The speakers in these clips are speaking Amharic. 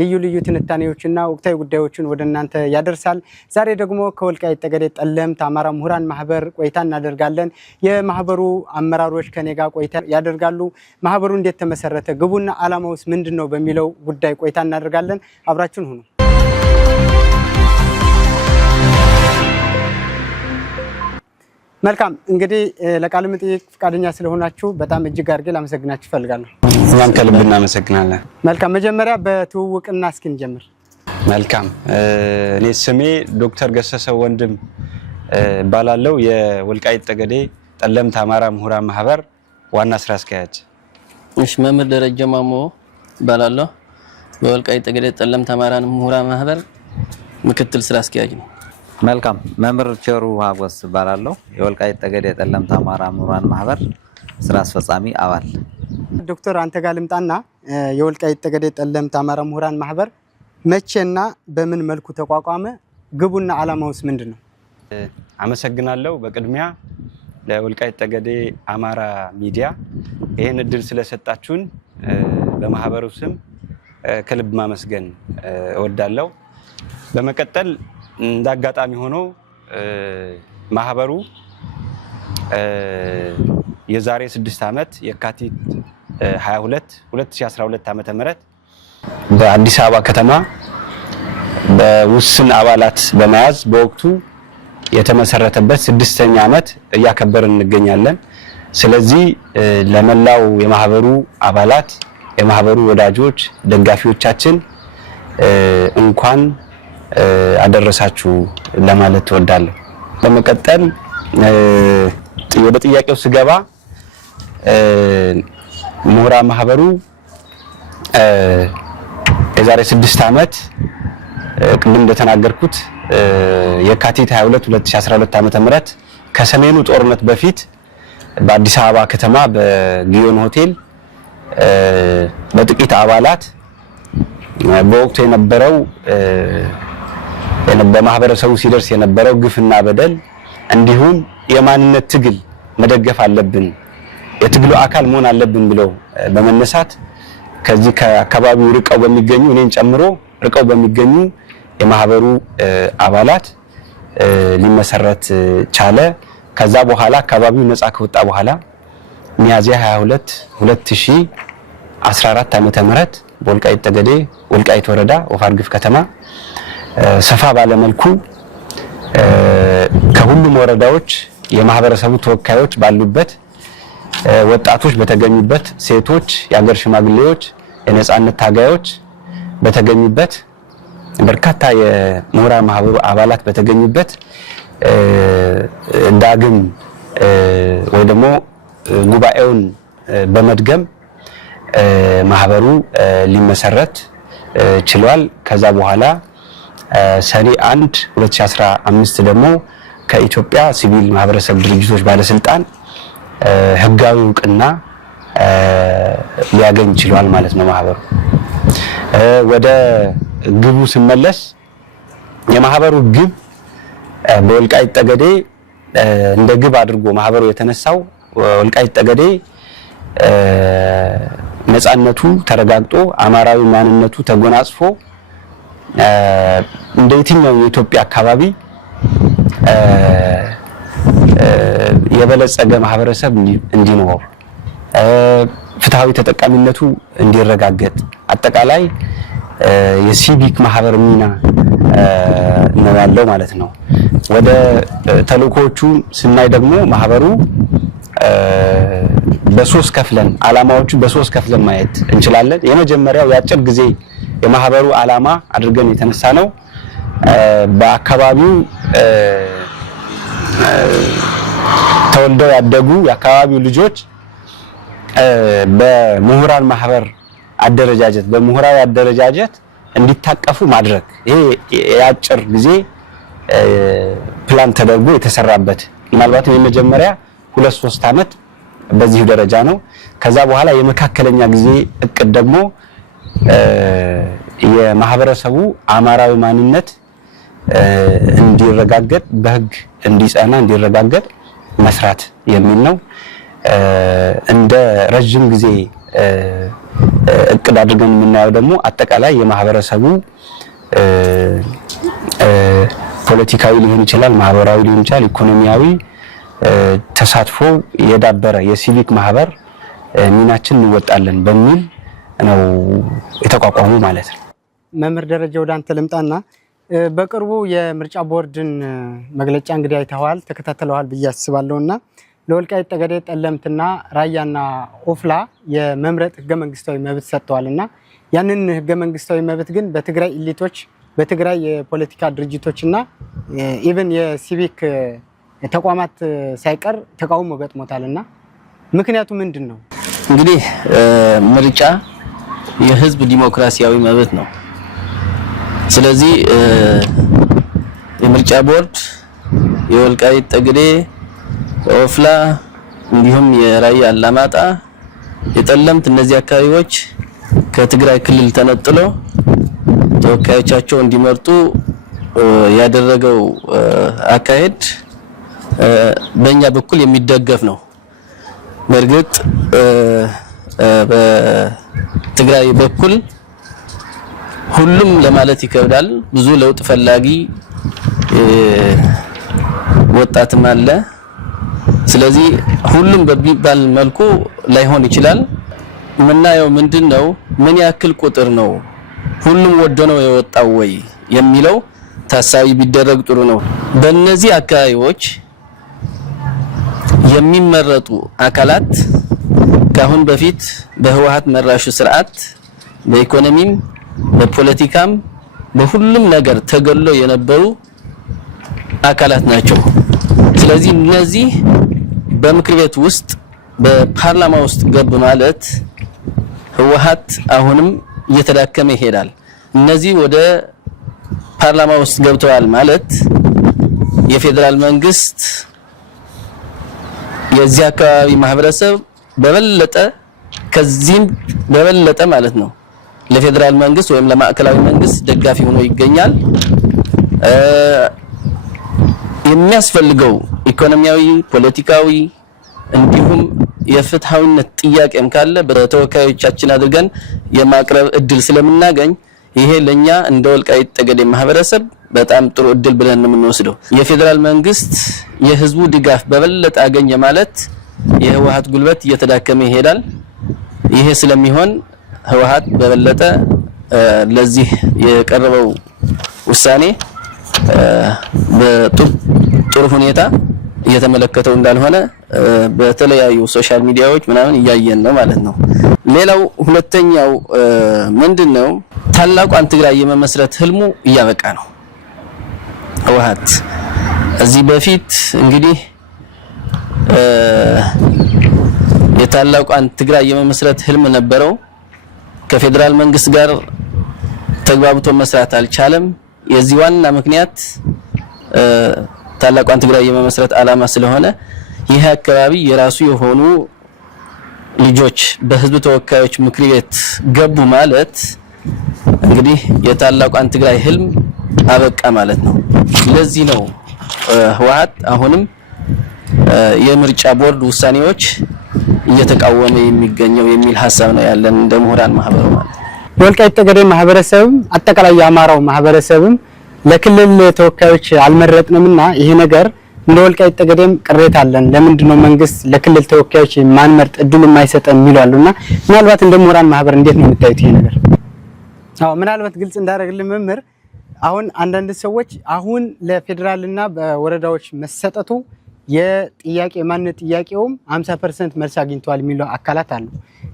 ልዩ ልዩ ትንታኔዎችና ወቅታዊ ጉዳዮችን ወደ እናንተ ያደርሳል። ዛሬ ደግሞ ከወልቃይት ጠገዴ ጠለምት አማራ ምሁራን ማህበር ቆይታ እናደርጋለን። የማህበሩ አመራሮች ከኔ ጋር ቆይታ ያደርጋሉ። ማህበሩ እንዴት ተመሰረተ፣ ግቡና ዓላማውስ ምንድነው በሚለው ጉዳይ ቆይታ እናደርጋለን። አብራችሁን ሁኑ። መልካም እንግዲህ ለቃለ መጠይቅ ፈቃደኛ ስለሆናችሁ በጣም እጅግ አድርጌ ላመሰግናችሁ ፈልጋለሁ። እኛም ከልብ እናመሰግናለን። መልካም መጀመሪያ በትውውቅና እስኪ እንጀምር። መልካም እኔ ስሜ ዶክተር ገሰሰ ወንድም ባላለው የወልቃይት ጠገዴ ጠለምት አማራ ምሁራን ማህበር ዋና ስራ አስኪያጅ። እሺ መምህር ደረጀ ማሞ ባላለው በወልቃይት ጠገዴ ጠለምት አማራ ምሁራን ማህበር ምክትል ስራ አስኪያጅ ነው። መልካም መምህር ቸሩ ሀጎስ ባላለው የወልቃይት ጠገዴ ጠለምት አማራ ምሁራን ማህበር ስራ አስፈጻሚ አባል። ዶክተር አንተ ጋር ልምጣና የወልቃይት ጠገዴ ጠለምት አማራ ምሁራን ማህበር መቼና በምን መልኩ ተቋቋመ፣ ግቡና ዓላማውስ ምንድነው? አመሰግናለሁ። በቅድሚያ ለወልቃይት ጠገዴ አማራ ሚዲያ ይሄን እድል ስለሰጣችሁን በማህበሩ ስም ከልብ ማመስገን እወዳለሁ። በመቀጠል እንዳጋጣሚ ሆኖ ማህበሩ የዛሬ 6 ዓመት የካቲት 22 2012 ዓ.ም በአዲስ አበባ ከተማ በውስን አባላት በመያዝ በወቅቱ የተመሰረተበት 6ኛ ዓመት እያከበርን እንገኛለን። ስለዚህ ለመላው የማህበሩ አባላት፣ የማህበሩ ወዳጆች፣ ደጋፊዎቻችን እንኳን አደረሳችሁ ለማለት ተወዳለሁ። በመቀጠል ወደ ጥያቄው ስገባ ምሁራን ማህበሩ የዛሬ 6 ዓመት ቅድም እንደተናገርኩት የካቲት 22 2012 ዓ.ም ከሰሜኑ ጦርነት በፊት በአዲስ አበባ ከተማ በጊዮን ሆቴል በጥቂት አባላት በወቅቱ የነበረው በማህበረሰቡ ሲደርስ የነበረው ግፍና በደል እንዲሁም የማንነት ትግል መደገፍ አለብን፣ የትግሉ አካል መሆን አለብን ብለው በመነሳት ከዚህ ከአካባቢው ርቀው በሚገኙ እኔን ጨምሮ ርቀው በሚገኙ የማህበሩ አባላት ሊመሰረት ቻለ። ከዛ በኋላ አካባቢው ነፃ ከወጣ በኋላ ሚያዝያ 22 2014 ዓ.ም በወልቃይት ጠገዴ ወልቃይት ወረዳ ወፋርግፍ ከተማ ሰፋ ባለመልኩ ከሁሉም ወረዳዎች የማህበረሰቡ ተወካዮች ባሉበት፣ ወጣቶች በተገኙበት፣ ሴቶች፣ የሀገር ሽማግሌዎች፣ የነጻነት ታጋዮች በተገኙበት፣ በርካታ የምሁራን ማህበሩ አባላት በተገኙበት ዳግም ወይ ደግሞ ጉባኤውን በመድገም ማህበሩ ሊመሰረት ችሏል። ከዛ በኋላ ሰኔ 1 2015 ደግሞ ከኢትዮጵያ ሲቪል ማህበረሰብ ድርጅቶች ባለስልጣን ህጋዊ እውቅና ሊያገኝ ችሏል ማለት ነው። ማህበሩ ወደ ግቡ ሲመለስ የማህበሩ ግብ በወልቃይት ጠገዴ እንደ ግብ አድርጎ ማህበሩ የተነሳው ወልቃይት ጠገዴ ነፃነቱ ተረጋግጦ አማራዊ ማንነቱ ተጎናጽፎ እንደ የትኛው የኢትዮጵያ አካባቢ የበለጸገ ማህበረሰብ እንዲኖር፣ ፍትሃዊ ተጠቃሚነቱ እንዲረጋገጥ፣ አጠቃላይ የሲቪክ ማህበር ሚና ነው ያለው ማለት ነው። ወደ ተልእኮቹ ስናይ ደግሞ ማህበሩ በሶስት ከፍለን ዓላማዎቹ በሶስት ከፍለን ማየት እንችላለን። የመጀመሪያው የአጭር ጊዜ የማህበሩ ዓላማ አድርገን የተነሳ ነው በአካባቢው ተወልደው ያደጉ የአካባቢው ልጆች በምሁራን ማህበር አደረጃጀት በምሁራዊ አደረጃጀት እንዲታቀፉ ማድረግ። ይሄ የአጭር ጊዜ ፕላን ተደርጎ የተሰራበት ምናልባት የመጀመሪያ 2-3 ዓመት በዚህ ደረጃ ነው። ከዛ በኋላ የመካከለኛ ጊዜ እቅድ ደግሞ የማህበረሰቡ አማራዊ ማንነት እንዲረጋገጥ በህግ እንዲጸና እንዲረጋገጥ መስራት የሚል ነው። እንደ ረጅም ጊዜ እቅድ አድርገን የምናየው ደግሞ አጠቃላይ የማህበረሰቡ ፖለቲካዊ ሊሆን ይችላል፣ ማህበራዊ ሊሆን ይችላል፣ ኢኮኖሚያዊ ተሳትፎ የዳበረ የሲቪክ ማህበር ሚናችን እንወጣለን በሚል ነው የተቋቋሙ ማለት ነው። መምህር ደረጃ ወደ አንተ ልምጣና በቅርቡ የምርጫ ቦርድን መግለጫ እንግዲህ አይተዋል ተከታተለዋል ብዬ አስባለሁና ለወልቃይት ጠገዴ ጠለምትና ራያና ኦፍላ የመምረጥ ህገ መንግስታዊ መብት ሰጥተዋልና ያንን ህገ መንግስታዊ መብት ግን በትግራይ ኢሊቶች በትግራይ የፖለቲካ ድርጅቶችና ኢቭን የሲቪክ ተቋማት ሳይቀር ተቃውሞ ገጥሞታልና ምክንያቱ ምንድነው? እንግዲህ ምርጫ የህዝብ ዲሞክራሲያዊ መብት ነው። ስለዚህ የምርጫ ቦርድ የወልቃይት ጠገዴ ኦፍላ እንዲሁም የራያ አላማጣ የጠለምት እነዚህ አካባቢዎች ከትግራይ ክልል ተነጥሎ ተወካዮቻቸው እንዲመርጡ ያደረገው አካሄድ በእኛ በኩል የሚደገፍ ነው። በእርግጥ በትግራይ በኩል ሁሉም ለማለት ይከብዳል። ብዙ ለውጥ ፈላጊ ወጣትም አለ። ስለዚህ ሁሉም በሚባል መልኩ ላይሆን ይችላል። ምናየው ምንድነው ምን ያክል ቁጥር ነው ሁሉም ወዶ ነው የወጣው ወይ የሚለው ታሳቢ ቢደረግ ጥሩ ነው። በእነዚህ አካባቢዎች የሚመረጡ አካላት ካሁን በፊት በህወሓት መራሹ ስርዓት በኢኮኖሚም በፖለቲካም በሁሉም ነገር ተገሎ የነበሩ አካላት ናቸው። ስለዚህ እነዚህ በምክር ቤት ውስጥ በፓርላማ ውስጥ ገብ ማለት ህወሓት አሁንም እየተዳከመ ይሄዳል። እነዚህ ወደ ፓርላማ ውስጥ ገብተዋል ማለት የፌደራል መንግስት የዚህ አካባቢ ማህበረሰብ በበለጠ ከዚህም በበለጠ ማለት ነው ለፌደራል መንግስት ወይም ለማዕከላዊ መንግስት ደጋፊ ሆኖ ይገኛል። የሚያስፈልገው ኢኮኖሚያዊ፣ ፖለቲካዊ እንዲሁም የፍትሃዊነት ጥያቄም ካለ በተወካዮቻችን አድርገን የማቅረብ እድል ስለምናገኝ ይሄ ለኛ እንደ ወልቃይት ጠገዴ ማህበረሰብ በጣም ጥሩ እድል ብለን ነው የምንወስደው። የፌደራል መንግስት የህዝቡ ድጋፍ በበለጠ አገኘ ማለት የህወሓት ጉልበት እየተዳከመ ይሄዳል። ይሄ ስለሚሆን ህወሓት በበለጠ ለዚህ የቀረበው ውሳኔ በጥሩ ሁኔታ እየተመለከተው እንዳልሆነ በተለያዩ ሶሻል ሚዲያዎች ምናምን እያየን ነው ማለት ነው። ሌላው ሁለተኛው ምንድነው ታላቋን ትግራይ የመመስረት ህልሙ እያበቃ ነው። ህወሓት እዚህ በፊት እንግዲህ የታላቋን ትግራይ የመመስረት ህልም ነበረው። ከፌደራል መንግስት ጋር ተግባብቶ መስራት አልቻለም። የዚህ ዋና ምክንያት ታላቋን ትግራይ የመመስረት ዓላማ ስለሆነ ይህ አካባቢ የራሱ የሆኑ ልጆች በህዝብ ተወካዮች ምክር ቤት ገቡ ማለት እንግዲህ የታላቋን ትግራይ ህልም አበቃ ማለት ነው። ለዚህ ነው ህወሓት አሁንም የምርጫ ቦርድ ውሳኔዎች እየተቃወመ የሚገኘው የሚል ሐሳብ ነው ያለን እንደ ምሁራን ማህበሩ ማለት ነው። የወልቃይት ጠገዴ ማህበረሰብም አጠቃላይ የአማራው ማህበረሰብም ለክልል ተወካዮች አልመረጥንምና ይሄ ነገር እንደ ወልቃይት ጠገዴም ቅሬታ አለን። ለምንድነው መንግስት ለክልል ተወካዮች ማንመርጥ እድል የማይሰጠን የሚሉአሉና ምናልባት እንደ ምሁራን ማህበር እንዴት ነው የምታዩት ይሄ ነገር? አዎ ምናልባት ግልጽ እንዳደረግልን መምህር አሁን አንዳንድ ሰዎች አሁን ለፌደራልና በወረዳዎች መሰጠቱ የጥያቄ ማንነት ጥያቄውም 50% መልስ አግኝቷል የሚሉ አካላት አሉ።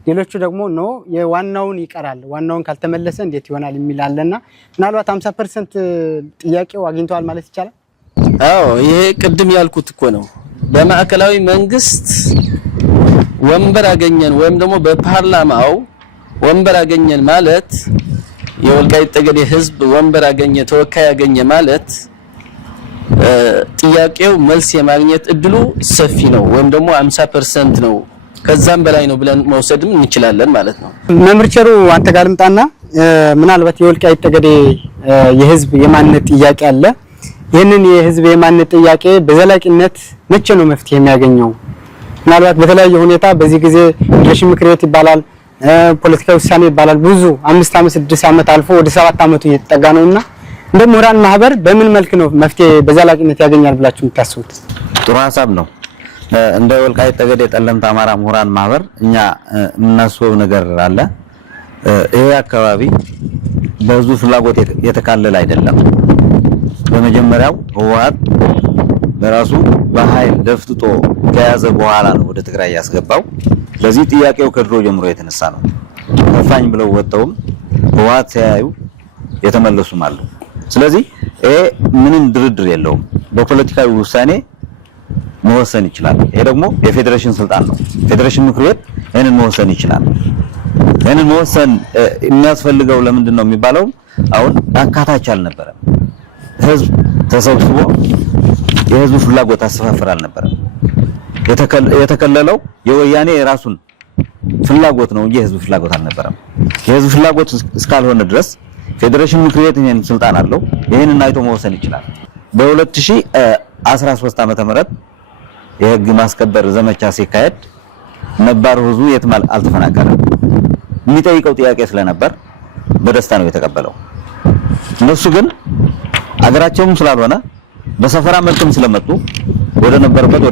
ሌሎቹ ደግሞ ነው የዋናውን ይቀራል ዋናውን ካልተመለሰ እንዴት ይሆናል የሚል አለና ምናልባት 50% ጥያቄው አግኝቷል ማለት ይቻላል? አዎ ይሄ ቅድም ያልኩት እኮ ነው። በማዕከላዊ መንግስት ወንበር አገኘን ወይም ደግሞ በፓርላማው ወንበር አገኘን ማለት የወልቃይት ጠገዴ ህዝብ ወንበር አገኘ ተወካይ አገኘ ማለት ጥያቄው መልስ የማግኘት እድሉ ሰፊ ነው ወይም ደግሞ 50% ነው ከዛም በላይ ነው ብለን መውሰድም እንችላለን ማለት ነው። መምህር ቸሩ አንተ ጋር ልምጣና ምናልባት የወልቃይት ጠገዴ የህዝብ የማንነት ጥያቄ አለ። ይህንን የህዝብ የማንነት ጥያቄ በዘላቂነት መቼ ነው መፍትሄ የሚያገኘው? ምናልባት በተለያየ ሁኔታ በዚህ ጊዜ ፌዴሬሽን ምክር ቤት ይባላል፣ ፖለቲካዊ ውሳኔ ይባላል። ብዙ 5 ዓመት 6 ዓመት አልፎ ወደ 7 ዓመቱ እየተጠጋ ነውና እንደ ምሁራን ማህበር በምን መልክ ነው መፍትሄ በዘላቂነት ያገኛል ብላችሁ የምታስቡት? ጥሩ ሀሳብ ነው። እንደ ወልቃይት ጠገዴ ጠለምት አማራ ምሁራን ማህበር እኛ የምናስበው ነገር አለ። ይሄ አካባቢ በህዝቡ ፍላጎት የተካለለ አይደለም። በመጀመሪያው ህወሓት በራሱ በኃይል ደፍጥጦ ከያዘ በኋላ ነው ወደ ትግራይ ያስገባው። ስለዚህ ጥያቄው ከድሮ ጀምሮ የተነሳ ነው። ከፋኝ ብለው ወጣውም ህወሓት ሲያዩ የተመለሱም አሉ። ስለዚህ ይሄ ምንም ድርድር የለውም። በፖለቲካዊ ውሳኔ መወሰን ይችላል። ይሄ ደግሞ የፌዴሬሽን ስልጣን ነው። ፌዴሬሽን ምክር ቤት ይሄንን መወሰን ይችላል። ይሄንን መወሰን የሚያስፈልገው ለምንድን ነው የሚባለው? አሁን አካታች አልነበረም። ህዝብ ተሰብስቦ የህዝቡ ፍላጎት አሰፋፈር አልነበረም። የተከለለው የወያኔ የራሱን ፍላጎት ነው እንጂ የህዝቡ ፍላጎት አልነበረም። የህዝቡ ፍላጎት እስካልሆነ ድረስ ፌዴሬሽን ምክር ቤት ይሄን ስልጣን አለው። ይሄንን አይቶ መወሰን ይችላል። በ2013 ዓመተ ምህረት የህግ ማስከበር ዘመቻ ሲካሄድ ነባሩ ህዝቡ የትም አልተፈናቀለም። የሚጠይቀው ጥያቄ ስለነበር በደስታ ነው የተቀበለው። እነሱ ግን አገራቸውም ስላልሆነ በሰፈራ መልክም ስለመጡ ወደ ነበርበት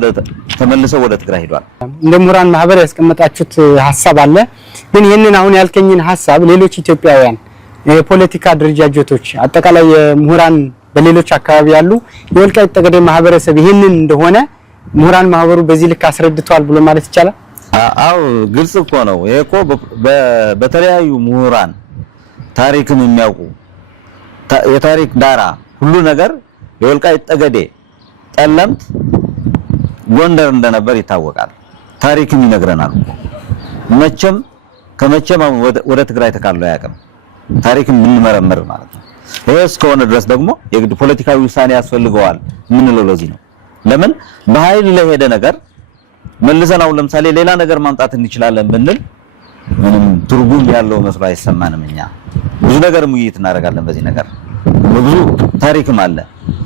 ተመልሰው ወደ ትግራይ ሄዷል። እንደ ምሁራን ማህበር ያስቀመጣችሁት ሐሳብ አለ። ግን ይሄንን አሁን ያልከኝን ሐሳብ ሌሎች ኢትዮጵያውያን የፖለቲካ ድርጅቶች አጠቃላይ የምሁራን በሌሎች አካባቢ ያሉ የወልቃይት ጠገዴ ማህበረሰብ ይሄንን እንደሆነ ምሁራን ማህበሩ በዚህ ልክ አስረድቷል ብሎ ማለት ይቻላል? አዎ ግልጽ እኮ ነው። ይሄ እኮ በተለያዩ ምሁራን ታሪክን የሚያውቁ የታሪክ ዳራ ሁሉ ነገር የወልቃይት ጠገዴ ጠለምት ጎንደር እንደነበር ይታወቃል። ታሪክም ይነግረናል። መቼም ከመቼም ወደ ትግራይ ተካለው ያቀም ታሪክም ብንመረምር ማለት ነው። ይሄ እስከሆነ ድረስ ደግሞ የግድ ፖለቲካዊ ውሳኔ ያስፈልገዋል የምንለው ለዚህ ነው። ለምን በኃይል ለሄደ ነገር መልሰን አሁን ለምሳሌ ሌላ ነገር ማምጣት እንችላለን ብንል ምንም ትርጉም ያለው መስሎ አይሰማንም። እኛ ብዙ ነገር ሙይት እናደርጋለን በዚህ ነገር። ብዙ ታሪክም አለ፣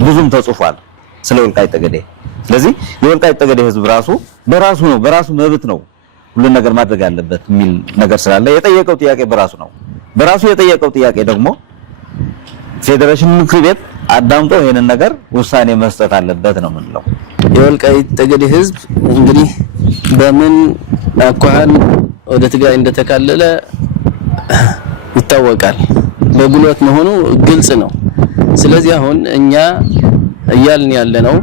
ብዙም ተጽፏል ስለ ወልቃይት ጠገዴ። ስለዚህ የወልቃይት ጠገዴ ህዝብ በራሱ መብት ነው ሁሉ ነገር ማድረግ ያለበት የሚል ነገር ስላለ የጠየቀው ጥያቄ በራሱ የጠየቀው ጥያቄ ደግሞ ፌዴሬሽን ምክር ቤት አዳምጦ ይሄንን ነገር ውሳኔ መስጠት አለበት ነው የምንለው። የወልቃይት ጠገዴ ህዝብ እንግዲህ በምን አኳኋን ወደ ትግራይ እንደተካለለ ይታወቃል። በጉልበት መሆኑ ግልጽ ነው። ስለዚህ አሁን እኛ እያልን ያለነው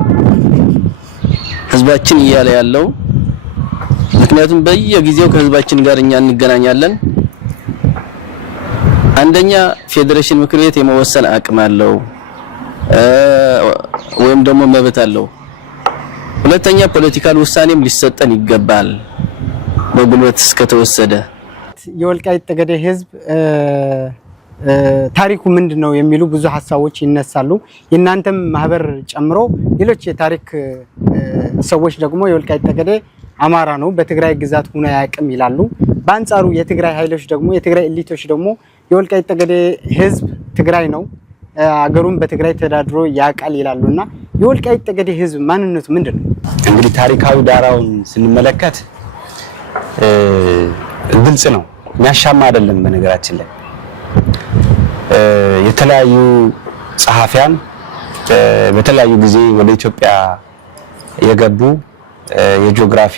ህዝባችን እያለ ያለው ምክንያቱም በየጊዜው ከህዝባችን ጋር እኛ እንገናኛለን። አንደኛ ፌዴሬሽን ምክር ቤት የመወሰን አቅም አለው ወይም ደግሞ መብት አለው። ሁለተኛ ፖለቲካል ውሳኔም ሊሰጠን ይገባል በጉልበት እስከተወሰደ። የወልቃይት ጠገዴ ህዝብ ታሪኩ ምንድነው የሚሉ ብዙ ሐሳቦች ይነሳሉ። የናንተም ማህበር ጨምሮ ሌሎች የታሪክ ሰዎች ደግሞ የወልቃይት ጠገዴ አማራ ነው በትግራይ ግዛት ሆኖ ያቅም ይላሉ። በአንጻሩ የትግራይ ኃይሎች ደግሞ የትግራይ ኤሊቶች ደግሞ የወልቃይት ጠገዴ ህዝብ ትግራይ ነው አገሩን በትግራይ ተዳድሮ ያቃል ይላሉና የወልቃይት ጠገዴ ህዝብ ማንነቱ ምንድነው? እንግዲህ ታሪካዊ ዳራውን ስንመለከት ግልጽ ነው፣ የሚያሻማ አይደለም። በነገራችን ላይ የተለያዩ ጸሐፊያን በተለያዩ ጊዜ ወደ ኢትዮጵያ የገቡ የጂኦግራፊ፣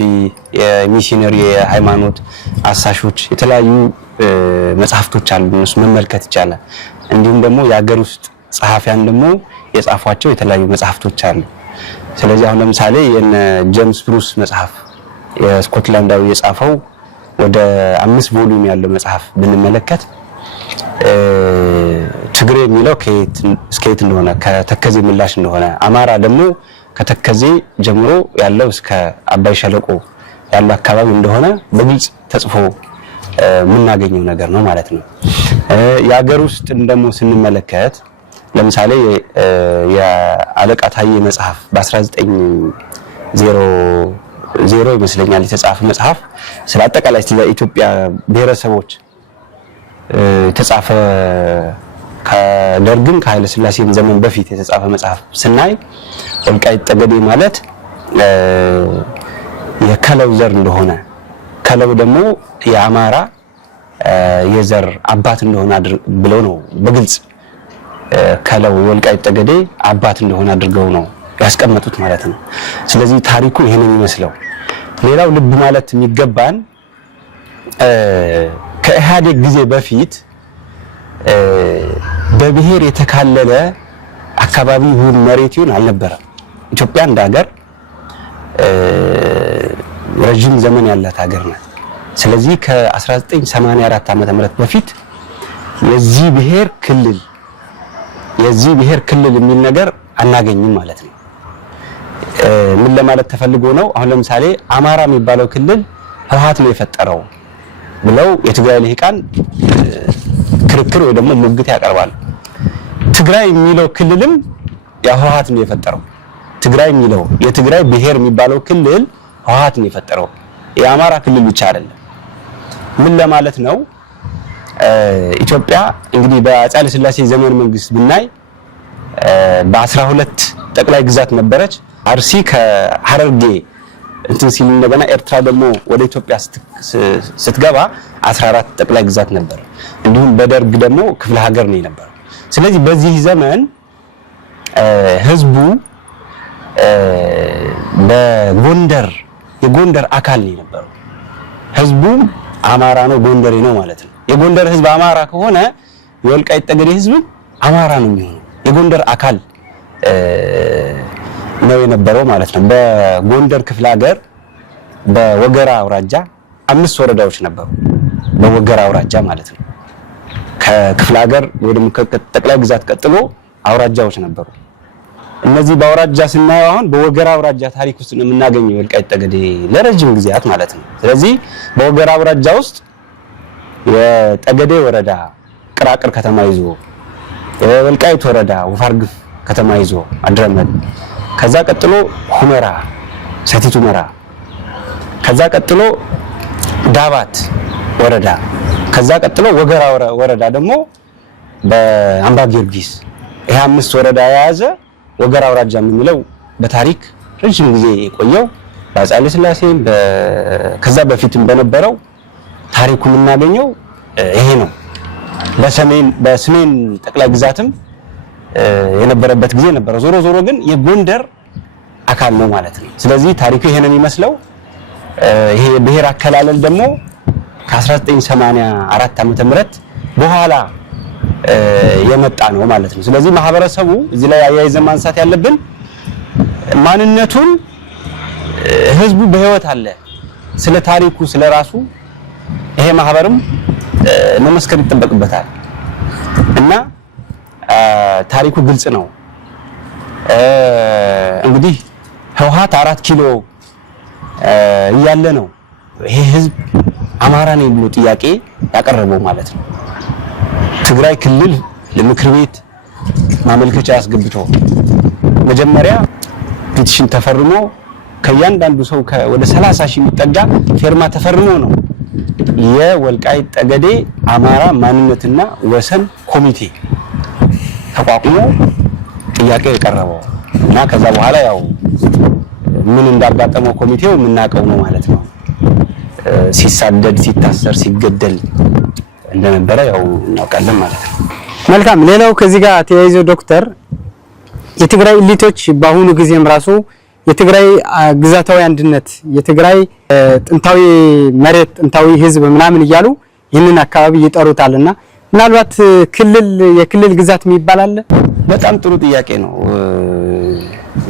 የሚሽነሪ፣ የሃይማኖት አሳሾች የተለያዩ መጽሐፍቶች አሉ። እነሱ መመልከት ይቻላል። እንዲሁም ደግሞ የሀገር ውስጥ ጸሐፊያን ደግሞ የጻፏቸው የተለያዩ መጽሐፍቶች አሉ። ስለዚህ አሁን ለምሳሌ የነ ጄምስ ብሩስ መጽሐፍ የስኮትላንዳዊ የጻፈው ወደ 5 ቮሊዩም ያለው መጽሐፍ ብንመለከት ትግሬ የሚለው ከየት እስከ የት እንደሆነ ከተከዜ ምላሽ እንደሆነ፣ አማራ ደግሞ ከተከዜ ጀምሮ ያለው እስከ አባይ ሸለቆ ያለው አካባቢ እንደሆነ በግልጽ ተጽፎ የምናገኘው ነገር ነው ማለት ነው። የሀገር ውስጥ ደግሞ ስንመለከት ለምሳሌ የአለቃ ታዬ መጽሐፍ በ1900 ይመስለኛል የተጻፈ መጽሐፍ ስለ አጠቃላይ ስለ ኢትዮጵያ ብሔረሰቦች የተጻፈ ከደርግም ከኃይለ ሥላሴም ዘመን በፊት የተጻፈ መጽሐፍ ስናይ ወልቃይት ጠገዴ ማለት የከለው ዘር እንደሆነ ከለው ደግሞ የአማራ የዘር አባት እንደሆነ ብለው ነው በግልጽ ከለው ወልቃይት ጠገዴ አባት እንደሆነ አድርገው ነው ያስቀመጡት ማለት ነው። ስለዚህ ታሪኩ ይሄንን ይመስለው። ሌላው ልብ ማለት የሚገባን ከኢህአዴግ ጊዜ በፊት በብሔር የተካለለ አካባቢ ይሁን መሬት ይሁን አልነበረም። ኢትዮጵያ እንደ ሀገር ረጅም ዘመን ያላት ሀገር ናት። ስለዚህ ከ1984 ዓመተ ምህረት በፊት የዚህ ብሔር ክልል የሚል ነገር አናገኝም ማለት ነው። ምን ለማለት ተፈልጎ ነው? አሁን ለምሳሌ አማራ የሚባለው ክልል ህወሓት ነው የፈጠረው ብለው የትግራይ ልሂቃን ክርክር ወይ ደግሞ ሙግት ያቀርባሉ። ትግራይ የሚለው ክልልም ህወሓት ነው የፈጠረው። ትግራይ የሚለው የትግራይ ብሔር የሚባለው ክልል ህወሓት ነው የፈጠረው። የአማራ ክልል ብቻ አይደለም። ምን ለማለት ነው? ኢትዮጵያ እንግዲህ በአፄ ኃይለ ሥላሴ ዘመን መንግስት ብናይ በ12 ጠቅላይ ግዛት ነበረች። አርሲ ከሐረርጌ እንትን ሲል እንደገና ኤርትራ ደግሞ ወደ ኢትዮጵያ ስትገባ 14 ጠቅላይ ግዛት ነበር። እንዲሁም በደርግ ደግሞ ክፍለ ሀገር ነው የነበረው። ስለዚህ በዚህ ዘመን ህዝቡ የጎንደር አካል ነው የነበረው። ህዝቡ አማራ ነው፣ ጎንደሬ ነው ማለት ነው። የጎንደር ህዝብ አማራ ከሆነ የወልቃይት ጠገዴ ህዝብ አማራ ነው የሚሆነው። የጎንደር አካል ነው የነበረው ማለት ነው። በጎንደር ክፍለ ሀገር በወገራ አውራጃ 5 ወረዳዎች ነበሩ። በወገራ አውራጃ ማለት ነው። ከክፍለ ሀገር ወይም ከጠቅላይ ግዛት ቀጥሎ አውራጃዎች ነበሩ። እነዚህ በአውራጃ ስናየው አሁን በወገራ አውራጃ ታሪክ ውስጥ ነው የምናገኘው የወልቃይት ጠገዴ ለረጅም ጊዜያት ማለት ነው። ስለዚህ በወገራ አውራጃ ውስጥ የጠገዴ ወረዳ ቅራቅር ከተማ ይዞ፣ የወልቃይት ወረዳ ውፋርግፍ ከተማ ይዞ አድረመድ፣ ከዛ ቀጥሎ ሁመራ ሰቲት ሁመራ፣ ከዛ ቀጥሎ ዳባት ወረዳ፣ ከዛ ቀጥሎ ወገራ ወረዳ ደግሞ በአምባ ጊዮርጊስ። ይሄ 5 ወረዳ የያዘ ወገራ አውራጃ የምንለው በታሪክ ረጅም ጊዜ የቆየው በአፄ ኃይለ ሥላሴ ከዛ በፊትም በነበረው ታሪኩ የምናገኘው ይሄ ነው። በሰሜን ጠቅላይ ግዛትም የነበረበት ጊዜ ነበረ። ዞሮ ዞሮ ግን የጎንደር አካል ነው ማለት ነው። ስለዚህ ታሪኩ ይሄንን የሚመስለው። ይሄ ብሔር አከላለል ደግሞ ከ1984 ዓመተ ምህረት በኋላ የመጣ ነው ማለት ነው። ስለዚህ ማህበረሰቡ እዚህ ላይ አያይዘን ማንሳት ያለብን ማንነቱን ህዝቡ በህይወት አለ፣ ስለ ታሪኩ ስለ ራሱ ይሄ ማህበርም መመስከር ይጠበቅበታል እና ታሪኩ ግልጽ ነው። እንግዲህ ህወሓት 4 ኪሎ እያለ ነው ይሄ ህዝብ አማራ ነኝ ብሎ ጥያቄ ያቀረበው ማለት ነው። ትግራይ ክልል ለምክር ቤት ማመልከቻ አስገብቶ መጀመሪያ ፒቲሽን ተፈርሞ ከያንዳንዱ ሰው ወደ 30 ሺህ የሚጠጋ ፌርማ ተፈርሞ ነው የወልቃይት ጠገዴ አማራ ማንነትና ወሰን ኮሚቴ ተቋቁሞ ጥያቄ የቀረበው እና ከዛ በኋላ ያው ምን እንዳጋጠመው ኮሚቴው የምናውቀው ነው ማለት ነው። ሲሳደድ፣ ሲታሰር፣ ሲገደል እንደነበረ ያው እናውቃለን ማለት ነው። መልካም። ሌላው ከዚህ ጋር ተያይዞ ዶክተር የትግራይ ኢሊቶች በአሁኑ ጊዜም ራሱ የትግራይ ግዛታዊ አንድነት፣ የትግራይ ጥንታዊ መሬት፣ ጥንታዊ ህዝብ ምናምን እያሉ ይህንን አካባቢ ይጠሩታልና ምናልባት የክልል ግዛት የሚባል አለ? በጣም ጥሩ ጥያቄ ነው።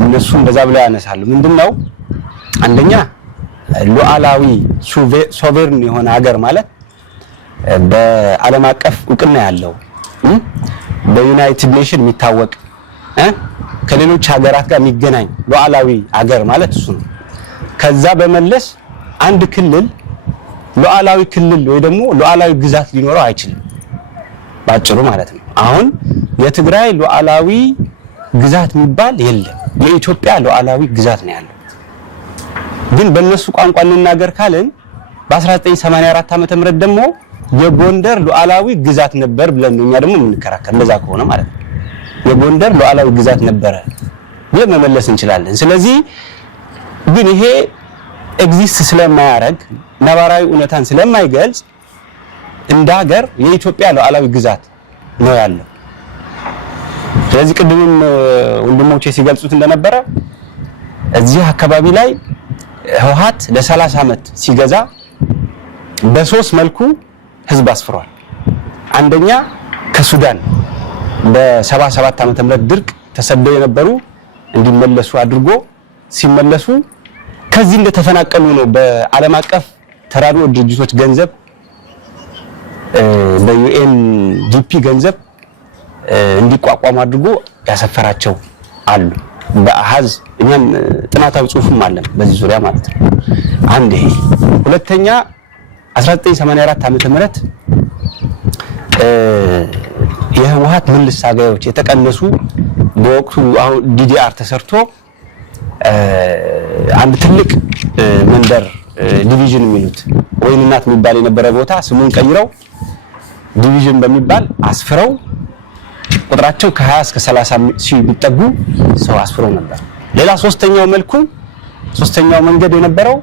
እነሱ እንደዛ ብለው ያነሳሉ። ምንድነው አንደኛ ሉዓላዊ ሶቨርን የሆነ ሀገር ማለት በዓለም አቀፍ እውቅና ያለው በዩናይትድ ኔሽን የሚታወቅ ከሌሎች ሀገራት ጋር የሚገናኝ ሉዓላዊ ሀገር ማለት እሱ ነው። ከዛ በመለስ አንድ ክልል ሉዓላዊ ክልል ወይ ደግሞ ሉዓላዊ ግዛት ሊኖረው አይችልም ባጭሩ ማለት ነው። አሁን የትግራይ ሉዓላዊ ግዛት የሚባል የለም። የኢትዮጵያ ሉዓላዊ ግዛት ነው ያለው። ግን በእነሱ ቋንቋ እንናገር ካልን በ1984 ዓመተ ምህረት ደግሞ የጎንደር ሉዓላዊ ግዛት ነበር ብለን ነው እኛ ደግሞ የምንከራከር። እንደዛ ከሆነ ማለት ነው የጎንደር ሉዓላዊ ግዛት ነበረ ብለን መመለስ እንችላለን። ስለዚህ ግን ይሄ ኤግዚስት ስለማያረግ ነባራዊ እውነታን ስለማይገልጽ እንደ ሀገር የኢትዮጵያ ሉዓላዊ ግዛት ነው ያለው። ስለዚህ ቅድምም ወንድሞቼ ሲገልጹት እንደነበረ እዚህ አካባቢ ላይ ህወሓት ለ30 ዓመት ሲገዛ በሶስት መልኩ ህዝብ አስፍሯል። አንደኛ ከሱዳን በ77 ዓመተ ምህረት ድርቅ ተሰደው የነበሩ እንዲመለሱ አድርጎ ሲመለሱ ከዚህ እንደተፈናቀሉ ነው በዓለም አቀፍ ተራድኦ ድርጅቶች ገንዘብ በዩኤን ጂፒ ገንዘብ እንዲቋቋሙ አድርጎ ያሰፈራቸው አሉ። በአሃዝ እኛም ጥናታዊ ጽሑፍም አለን በዚህ ዙሪያ ማለት ነው። አንድ ይሄ። ሁለተኛ 1984 ዓመተ ምህረት የህወሓት ምልስ ታጋዮች የተቀነሱ በወቅቱ አሁን ዲዲአር ተሰርቶ አንድ ትልቅ መንደር ዲቪዥን የሚሉት ወይንናት የሚባል የነበረ ቦታ ስሙን ቀይረው ዲቪዥን በሚባል አስፍረው ቁጥራቸው ከ20 እስከ 30 ሺህ ቢጠጉ ሰው አስፍረው ነበር። ሌላ ሶስተኛው መንገድ የነበረው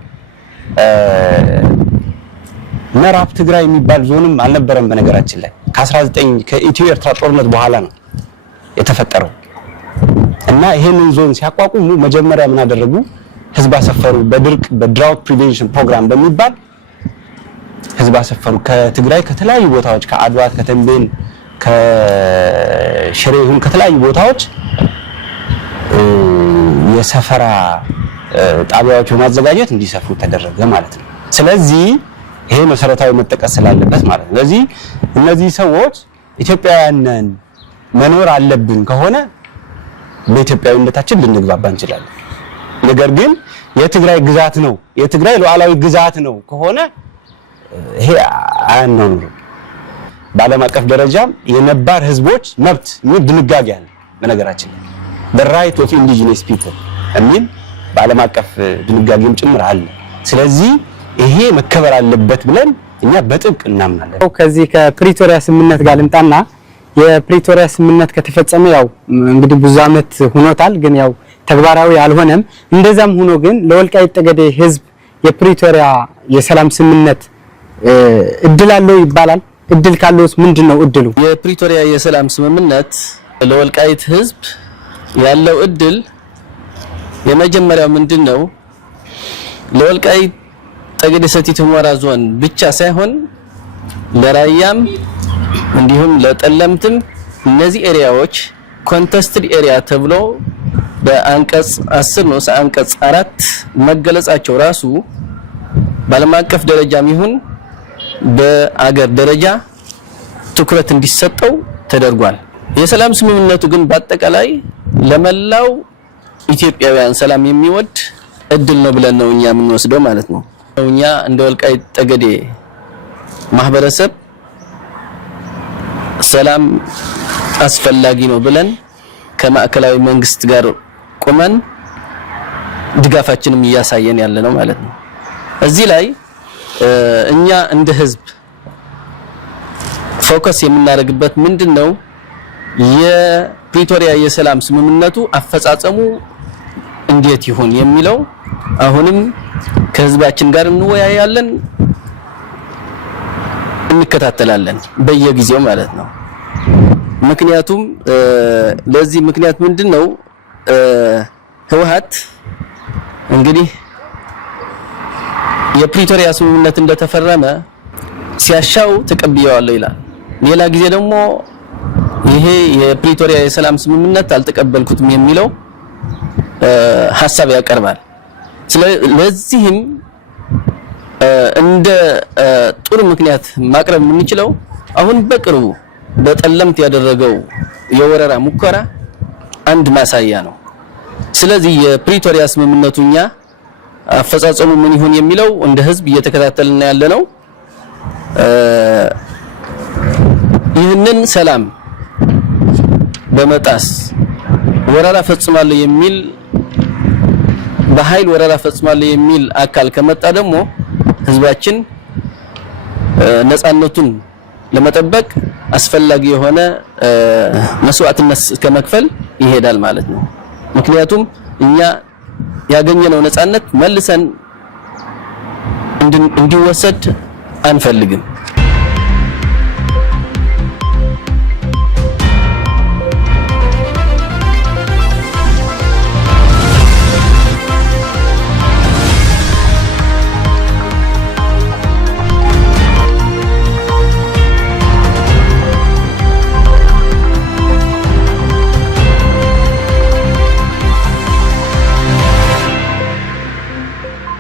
ምዕራብ ትግራይ የሚባል ዞንም አልነበረም። በነገራችን ላይ ከኢትዮ ኤርትራ ጦርነት በኋላ ነው የተፈጠረው እና ይሄንን ዞን ሲያቋቁሙ መጀመሪያ ምን አደረጉ? ህዝብ አሰፈሩ። በድርቅ በድራውት ፕሪቬንሽን ፕሮግራም በሚባል ህዝብ አሰፈሩ። ከትግራይ ከተለያዩ ቦታዎች ከአድዋ፣ ከተንቤን፣ ከሽሬ ይሁን ከተለያዩ ቦታዎች የሰፈራ ጣቢያዎች በማዘጋጀት እንዲሰፍሩ ተደረገ ማለት ነው። ስለዚህ ይሄ መሰረታዊ መጠቀስ ስላለበት ማለት ነው። ስለዚህ እነዚህ ሰዎች ኢትዮጵያውያን መኖር አለብን ከሆነ በኢትዮጵያዊነታችን ልንግባባ እንችላለን። ነገር ግን የትግራይ ግዛት ነው የትግራይ ሉዓላዊ ግዛት ነው ከሆነ ይሄ አያኖር። በዓለም አቀፍ ደረጃም የነባር ህዝቦች መብት የሚል ድንጋጌ አለ። በነገራችን ላይ the right of indigenous people የሚል በዓለም አቀፍ ድንጋጌም ጭምር አለ። ስለዚህ ይሄ መከበር አለበት ብለን እኛ በጥብቅ እናምናለን። ከዚህ ከፕሪቶሪያ ስምምነት ጋር ልምጣና የፕሪቶሪያ ስምምነት ከተፈጸመ ያው እንግዲህ ብዙ አመት ሆኖታል፣ ግን ያው ተግባራዊ አልሆነም። እንደዛም ሆኖ ግን ለወልቃይት ጠገዴ ህዝብ የፕሪቶሪያ የሰላም ስምምነት እድል አለው ይባላል። እድል ካለውስ ምንድነው እድሉ? የፕሪቶሪያ የሰላም ስምምነት ለወልቃይት ህዝብ ያለው እድል የመጀመሪያው ምንድነው? ለወልቃይት ጠገዴ ሰቲት ሁመራ ዞን ብቻ ሳይሆን ለራያም እንዲሁም ለጠለምትም እነዚህ ኤሪያዎች ኮንቴስትድ ኤሪያ ተብሎ በአንቀጽ 10 ነው አንቀጽ 4 መገለጻቸው ራሱ በዓለም አቀፍ ደረጃም ይሁን በአገር ደረጃ ትኩረት እንዲሰጠው ተደርጓል። የሰላም ስምምነቱ ግን በአጠቃላይ ለመላው ኢትዮጵያውያን ሰላም የሚወድ እድል ነው ብለን ነው እኛ የምንወስደው ማለት ነው። እኛ እንደ ወልቃይት ጠገዴ ማህበረሰብ ሰላም አስፈላጊ ነው ብለን ከማዕከላዊ መንግስት ጋር ቆመን ድጋፋችንም እያሳየን ያለ ነው ማለት ነው። እዚህ ላይ እኛ እንደ ህዝብ ፎከስ የምናደርግበት ምንድነው? የፕሪቶሪያ የሰላም ስምምነቱ አፈጻጸሙ እንዴት ይሁን የሚለው አሁንም ከህዝባችን ጋር እንወያያለን፣ እንከታተላለን በየጊዜው ማለት ነው። ምክንያቱም ለዚህ ምክንያት ምንድነው? ህወሓት እንግዲህ የፕሪቶሪያ ስምምነት እንደተፈረመ ሲያሻው ተቀብየዋለሁ ይላል። ሌላ ጊዜ ደግሞ ይሄ የፕሪቶሪያ የሰላም ስምምነት አልተቀበልኩትም የሚለው ሐሳብ ያቀርባል። ስለዚህም እንደ ጥሩ ምክንያት ማቅረብ የምንችለው አሁን በቅርቡ በጠለምት ያደረገው የወረራ ሙከራ አንድ ማሳያ ነው። ስለዚህ የፕሪቶሪያ ስምምነቱኛ አፈጻጸሙ ምን ይሁን የሚለው እንደ ህዝብ እየተከታተልና ያለ ነው። ይህንን ሰላም በመጣስ ወረራ ፈጽማለሁ የሚል በኃይል ወረራ ፈጽማለሁ የሚል አካል ከመጣ ደግሞ ህዝባችን ነፃነቱን ለመጠበቅ አስፈላጊ የሆነ መስዋዕትነት ከመክፈል ይሄዳል ማለት ነው። ምክንያቱም እኛ ያገኘነው ነፃነት መልሰን እንዲወሰድ አንፈልግም።